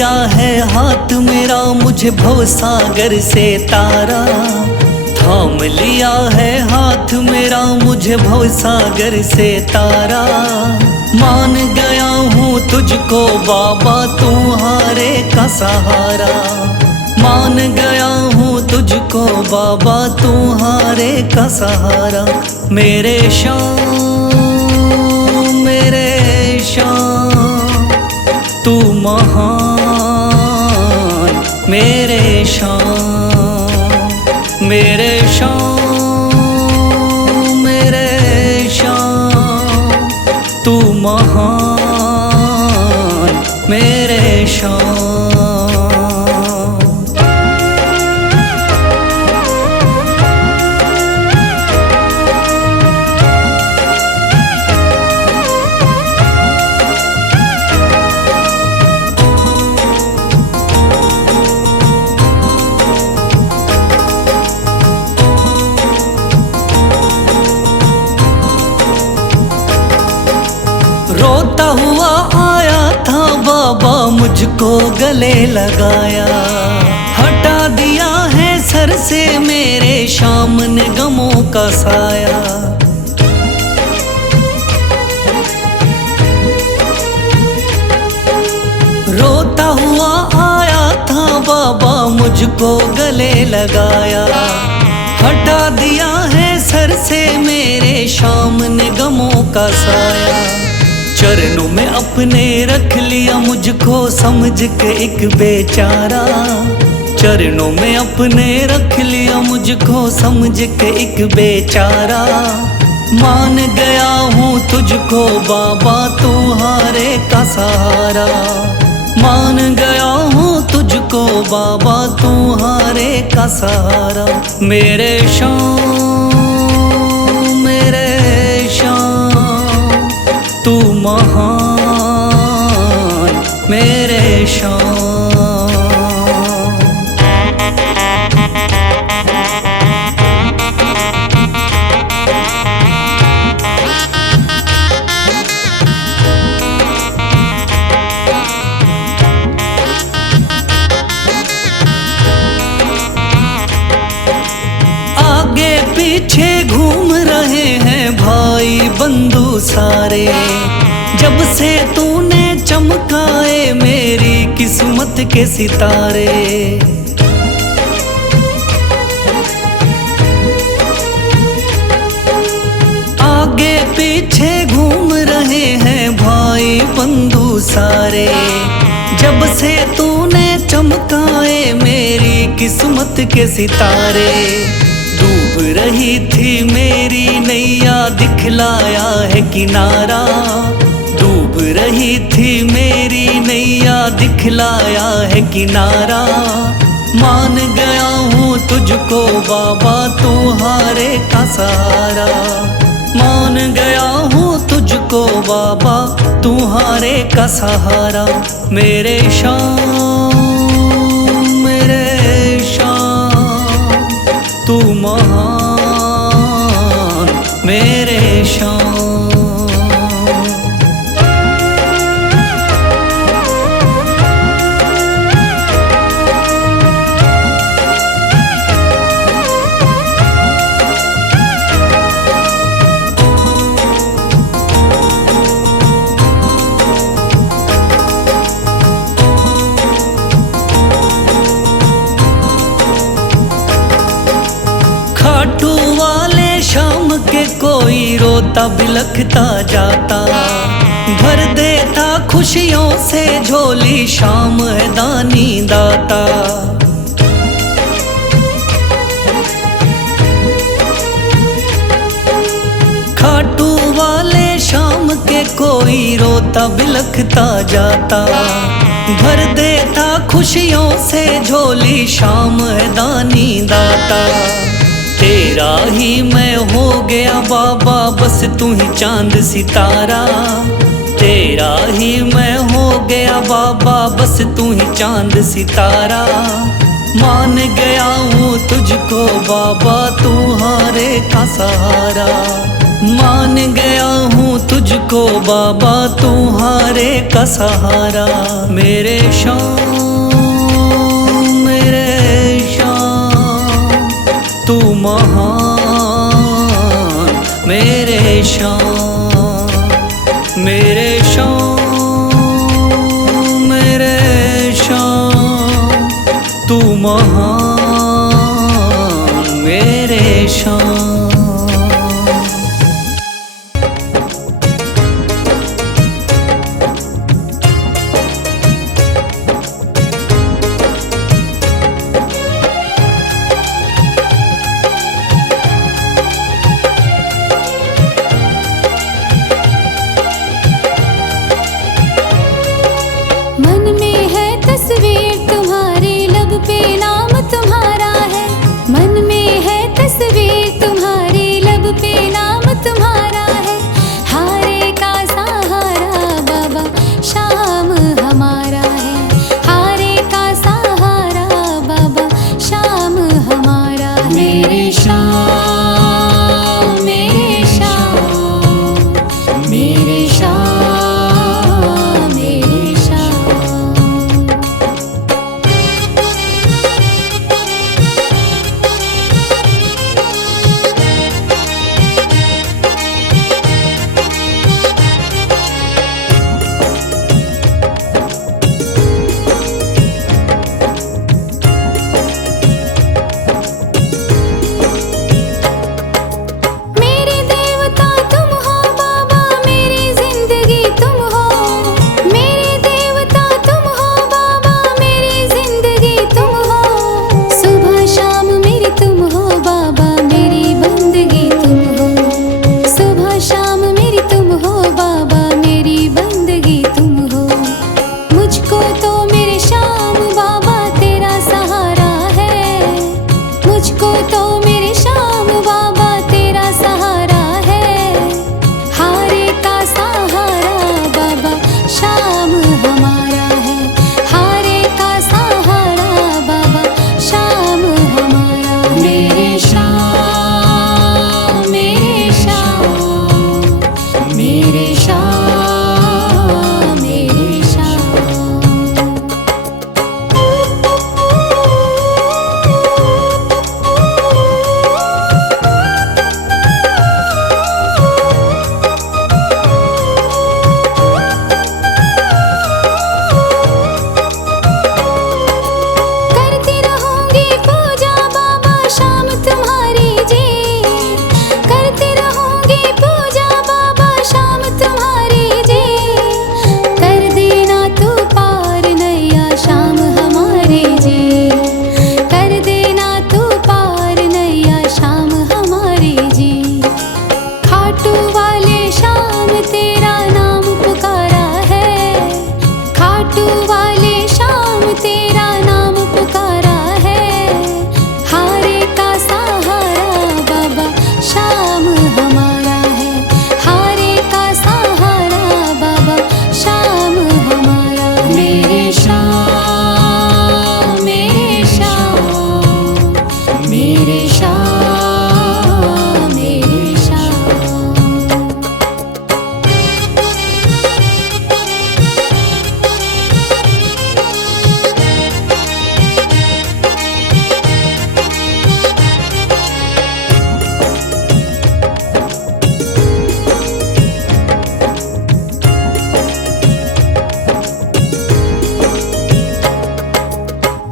लिया है हाथ मेरा मुझे भवसागर से तारा, थाम लिया है हाथ मेरा मुझे भवसागर से तारा। मान गया हूँ तुझको बाबा तुम्हारे का सहारा, मान गया हूँ तुझको बाबा तुम्हारे का सहारा। मेरे शाम तू महान, मेरे शाम मेरे शाम तू महान, मेरे शाम। रोता हुआ आया था बाबा मुझको गले लगाया, हटा दिया है सर से मेरे शाम ने गमों का साया। रोता हुआ आया था बाबा मुझको गले लगाया, हटा दिया है सर से मेरे शाम ने गमों का साया। चरणों में अपने रख लिया मुझको समझ के एक बेचारा, चरणों में अपने रख लिया मुझको समझ के एक बेचारा। मान गया हूँ तुझको बाबा तुम्हारे का सहारा, मान गया हूँ तुझको बाबा तुम्हारे का सहारा। मेरे शाम तू महान, मेरे शाम। आगे पीछे घूम रहे हैं भाई बंधु सारे, जब से तूने चमकाए मेरी किस्मत के सितारे। आगे पीछे घूम रहे हैं भाई बंधु सारे, जब से तूने चमकाए मेरी किस्मत के सितारे। डूब रही थी मेरी नैया दिखलाया है किनारा, डूब रही थी मेरी नैया दिखलाया है किनारा। मान गया हूँ तुझको बाबा तुम्हारे का सहारा, मान गया हूँ तुझको बाबा तुम्हारे का सहारा। मेरे शाम तू महान, मेरे शाम। खाटू वाले शाम के कोई रोता बिलखता जाता, भर देता खुशियों से झोली शाम है दानी दाता। खाटू वाले शाम के कोई रोता बिलखता जाता, भर देता खुशियों से झोली शाम है दानी दाता। तेरा ही मैं हो गया बाबा बस तू ही चांद सितारा, तेरा ही मैं हो गया बाबा बस तू ही चांद सितारा। मान गया हूँ तुझको बाबा तुम्हारे का सहारा, मान गया हूँ तुझको बाबा, तुम्हारे का सहारा। मेरे शाम मेरे शाम तू महान, मेरे शाम मेरे शाम मेरे शाम तू महान, मेरे शाम। मन में है तस्वीर तुम्हारी, लब पे नाम तुम्हारा है। मन में है तस्वीर तुम्हारी, लब पे नाम तुम्हारा है। हारे का सहारा बाबा शाम हमारा है। हारे का सहारा बाबा शाम हमारा है। मेरे शाम मेरे शाम मेरे शाम मेरे शाम। मेरे देवता तुम हो बाबा, मेरी जिंदगी तुम हो। मेरे देवता तुम हो बाबा, मेरी जिंदगी तुम हो। सुबह शाम मेरी तुम हो बाबा, मेरी बंदगी तुम हो। सुबह शाम मेरी तुम हो बाबा, मेरी बंदगी तुम हो। मुझको तो मेरे शाम बाबा तेरा सहारा है। मुझको तो मेरे शाम बाबा तेरा सहारा है। हारे का सहारा बाबा शाम हमारा है। हारे का सहारा बाबा शाम हमारा है। मेरे शाम मेरे शाम मेरे शाम मेरे शाम। करती रहूंगी पूजा बाबा शाम तुम्हारी जी। करती रहूंगी पूजा बाबा शाम तुम्हारी जी। कर देना तू पार नैया शाम हमारे जी। कर देना तू पार नैया शाम हमारे जी। खाटू वाले शाम तेरा नाम पुकारा है। खाटू वाले शाम तेरा नाम पुकारा है। हारे का सहारा बाबा शाम हमारा है। हारे का सहारा बाबा शाम हमारा है। मेरे शाम मेरे शाम मेरे शाम मेरे शाम।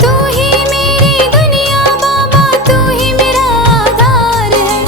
तू ही मेरी दुनिया बाबा, तू ही मेरा आधार है।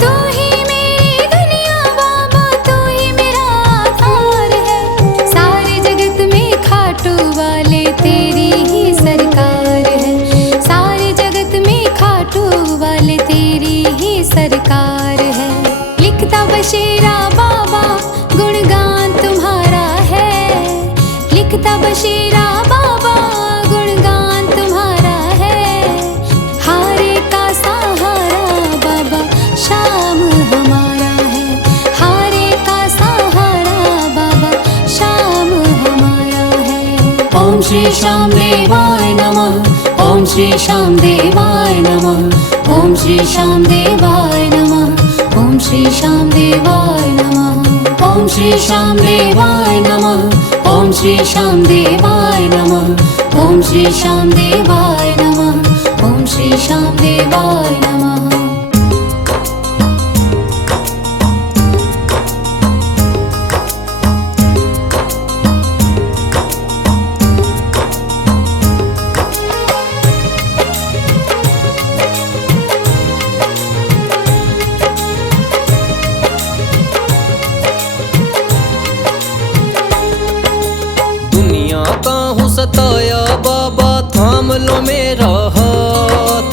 तू ही मेरी दुनिया बाबा, तू ही मेरा आधार है। सारे जगत में खाटू वाले तेरी ही सरकार है। सारे जगत में खाटू वाले तेरी ही सरकार है। लिखता बशीरा बाबा गुणगान तुम्हारा है। लिखता बशीरा बाबा गुणगान तुम्हारा है। हारे का सहारा बाबा शाम हमारा है। हारे का सहारा बाबा शाम हमारा है। ओम श्री श्याम देवाय नमः। ओम श्री श्याम देवाय नमः। ओम श्री श्याम देवाय नमः। ओम ॐ श्री श्याम देवाय नमः। ॐ श्री श्याम देवाय नमः। ॐ श्री श्याम देवाय नमः। ॐ श्री श्याम देवाय नमः। ॐ श्री श्याम देवाय नमः। सताया बाबा थाम लो मेरा हाथ,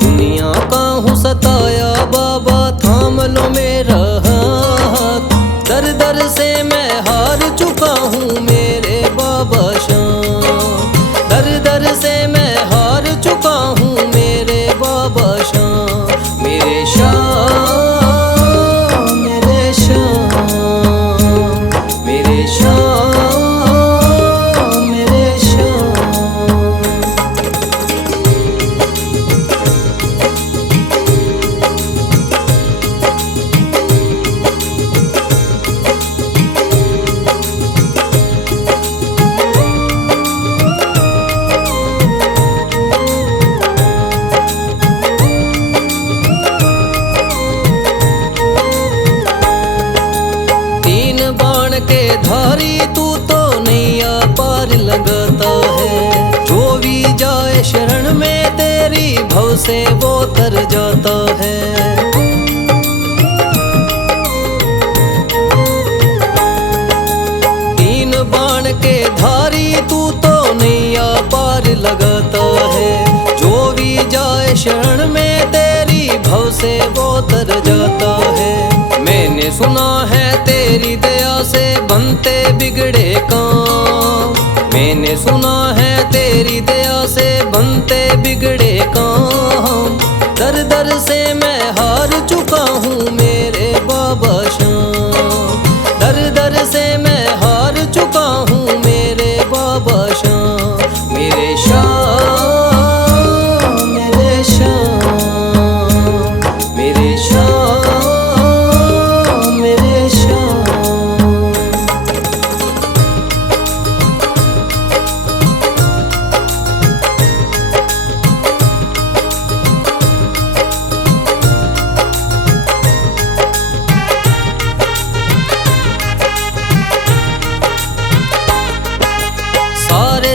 दुनिया का हूँ सताया बाबा थाम लो मेरा हाथ। दर दर से मैं हार चुका हूँ मेरे बाबा शाम, दर दर से मैं हार चुका हूँ मेरे बाबा शाम। मेरे शाम, मेरे शाम, मेरे शाम। के धारी तू तो नैया पार लगाता है, जो भी जाए शरण में तेरी भव से वो तर जाता है। तीन बाण के धारी तू तो नैया पार लगाता है, जो भी जाए शरण में तेरी भव से वो तर जाता है। मैंने सुना है तेरी दया से बनते बिगड़े काम, मैंने सुना है तेरी दया से बनते बिगड़े काम। दर दर से मैं हार चुका हूँ मेरे बाबा शाम, दर दर से मैं हार चुका हूँ मेरे बाबा शाम। मेरे शाम, मेरे शाम, मेरे शाम।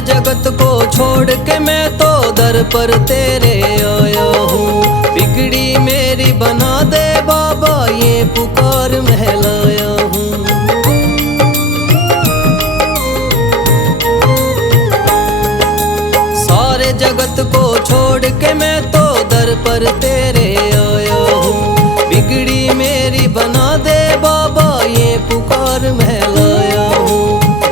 जगत को छोड़ के मैं तो दर पर तेरे आया हूँ, बिगड़ी मेरी बना दे बाबा ये पुकार महलाया हूँ। सारे जगत को छोड़ के मैं तो दर पर तेरे आया हूँ, बिगड़ी मेरी बना दे बाबा ये पुकार महलाया हूँ।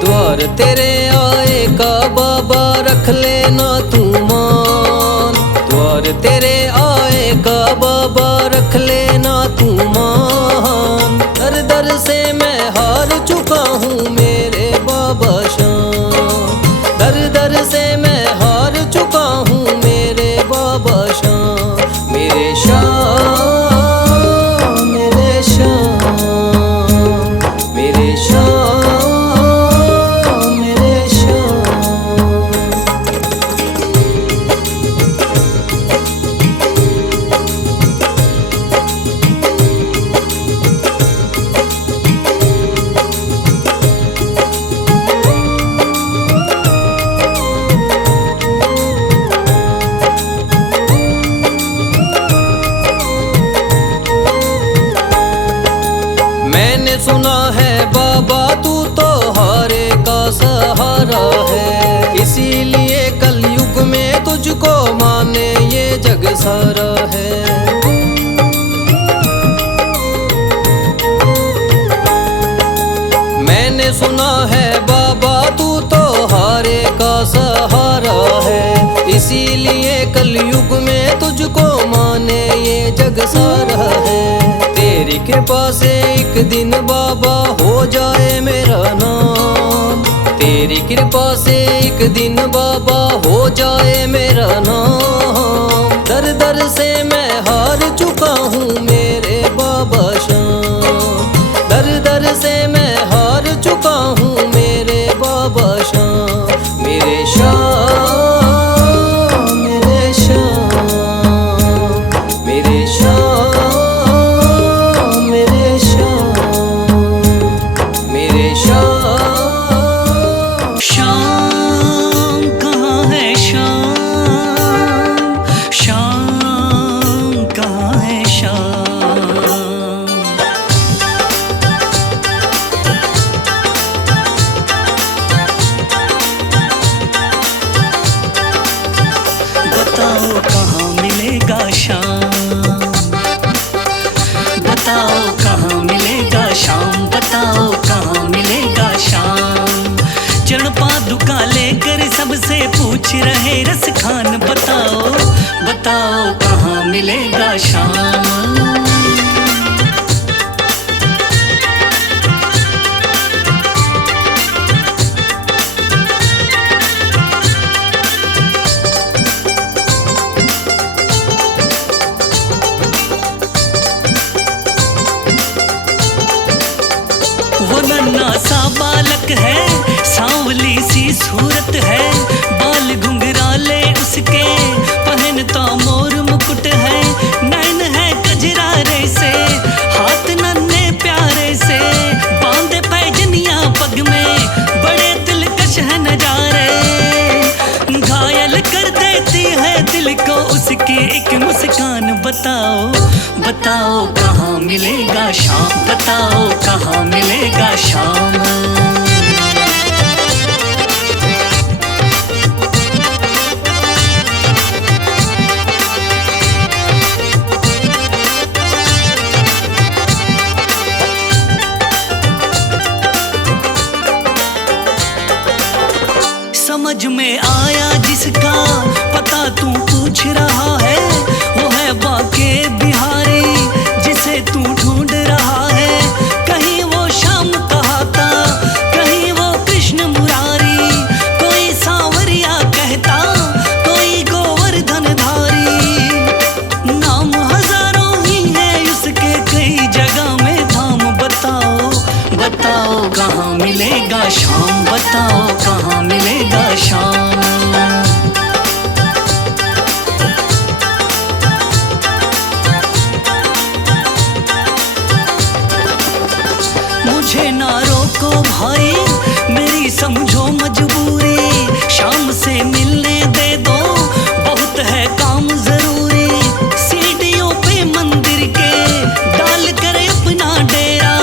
द्वार तेरे आए का बाबा रख लेना तू मान, द्वार तेरे आए का बाबा रख लेना तू मान। दर दर से मैं हार चुका हूँ मेरे बाबा शाम, दर दर से मैं हार चुका हूँ मेरे बाबा शाम। मेरे शाम, मेरे शाम, मेरे शाम। मैंने सुना है बाबा तू तो हारे का सहारा है, इसीलिए कलयुग में तुझको माने ये जग सारा है। मैंने सुना है बाबा तू तो हारे का सहारा है, इसीलिए कलयुग में तुझको माने ये जग सारा है। तेरी कृपा से एक दिन बाबा हो जाए मेरा नाम, तेरी कृपा से एक दिन बाबा हो जाए मेरा नाम। दर दर से मैं हार चुका हूँ मेरे बाबा शाम। शाम। बताओ कहाँ मिलेगा शाम, बताओ कहाँ मिलेगा शाम। चरण पादुका लेकर सबसे पूछ रहे रस खान, बताओ बताओ कहाँ मिलेगा शाम। वो नन्हा सा बालक है, सांवली सी सूरत है, बाल घुंघराले उसके, पहनता मोर मुकुट है, नैन है कजरारे से, हाथ नन्हे प्यारे से, बांधे पैजनिया पग में, बड़े दिलकश है नजारे, घायल कर देती है दिल को उसकी एक मुस्कान। बताओ बताओ कहाँ मिलेगा शाम, बताओ कहाँ मिलेगा शाम। समझ में आया जिसका पता तू पूछ रहा है, वो है बाके बिहारी जिसे तू ढूंढ रहा है। कहीं वो श्याम कहाता, कहीं वो कृष्ण मुरारी, कोई सांवरिया कहता, कोई गोवर्धन धारी। नाम हजारों ही है उसके, कई जगह में धाम। बताओ बताओ कहाँ मिलेगा शाम, बताओ कहाँ मिलेगा शाम। मुझे ना रोको भाई, मेरी समझो मजबूरी, शाम से मिलने दे दो, बहुत है काम जरूरी। सीढ़ियों पे मंदिर के डाल कर अपना डेरा,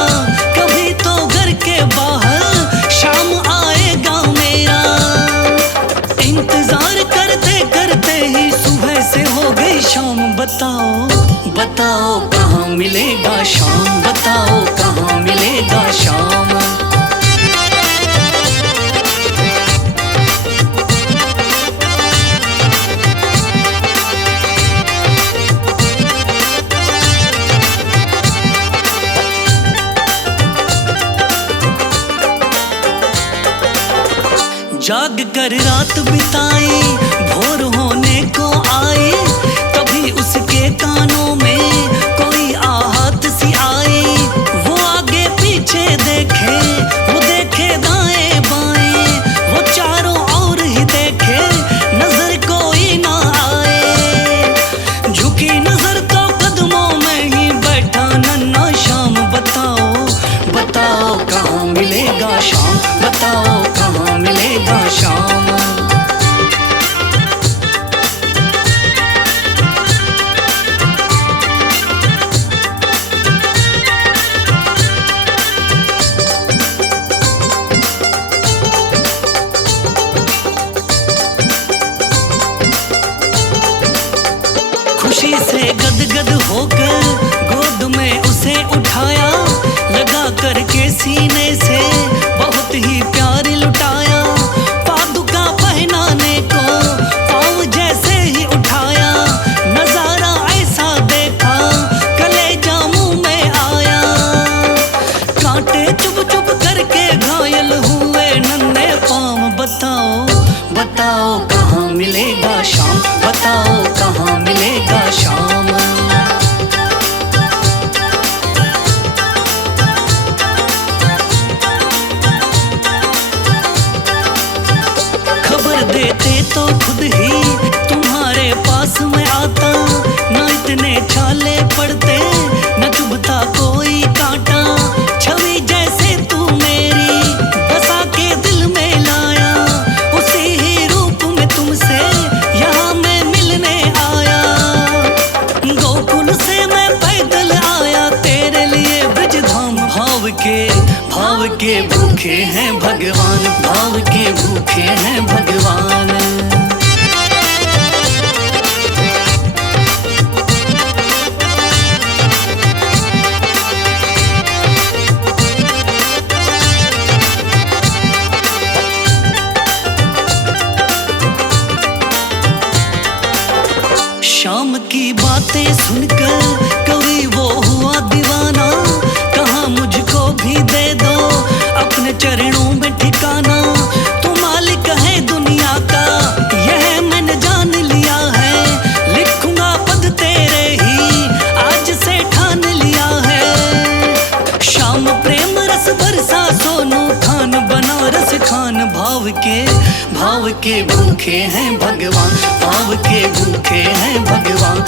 कभी तो घर के बाहर शाम आएगा मेरा। इंतजार करते करते ही सुबह से हो गई शाम। बताओ बताओ कहाँ मिलेगा शाम, बताओ कहाँ मिलेगा शाम। जाग कर रात बिताई, भोर होने को आई, तभी उसके कानों में कोई आहट सी आई। वो आगे पीछे देखे, वो देखे दाएं बाएं, वो चारों ओर ही देखे, नजर कोई ना आए। झुकी नजर तो कदमों में ही बैठा नन्हा श्याम। बताओ बताओ कहाँ मिलेगा शाम, बताओ कहाँ मिलेगा शाम। खुशी से गदगद होकर गोद में उसे उठाया, लगा करके सीने से बहुत ही प्यार लुटाया। पादुका पहनाने को पाँव जैसे ही उठाया, नजारा ऐसा देखा कलेजा मुंह में आया। कांटे चुभ चुभ करके घायल हुए नन्हे पाँव। बताओ बताओ कहाँ मिलेगा शाम, बताओ कहाँ मिलेगा शाम। खबर देते तो खुद ही तुम्हारे पास में आता, न इतने छाले पड़ते, न चुभता कोई कांटा। छवि जैसे तू मेरी बसा के दिल में लाया, उसी ही रूप में तुमसे यहाँ मैं मिलने आया। गोकुल से मैं पैदल आया तेरे लिए ब्रजधाम। भाव के भूखे हैं भगवान, भाव के भूखे हैं भगवान। शाम की बातें सुनकर कभी वो हुआ दीवाना, कहा मुझको भी दे दो अपने चरणों में ठिकाना। तू मालिक है दुनिया का यह मैंने जान लिया है, लिखूंगा पद तेरे ही आज से ठान लिया है। शाम प्रेम रस बरसा सोनू खान बनारस खान, भाव के भूखे हैं भगवान, भाव के भूखे हैं भगवान।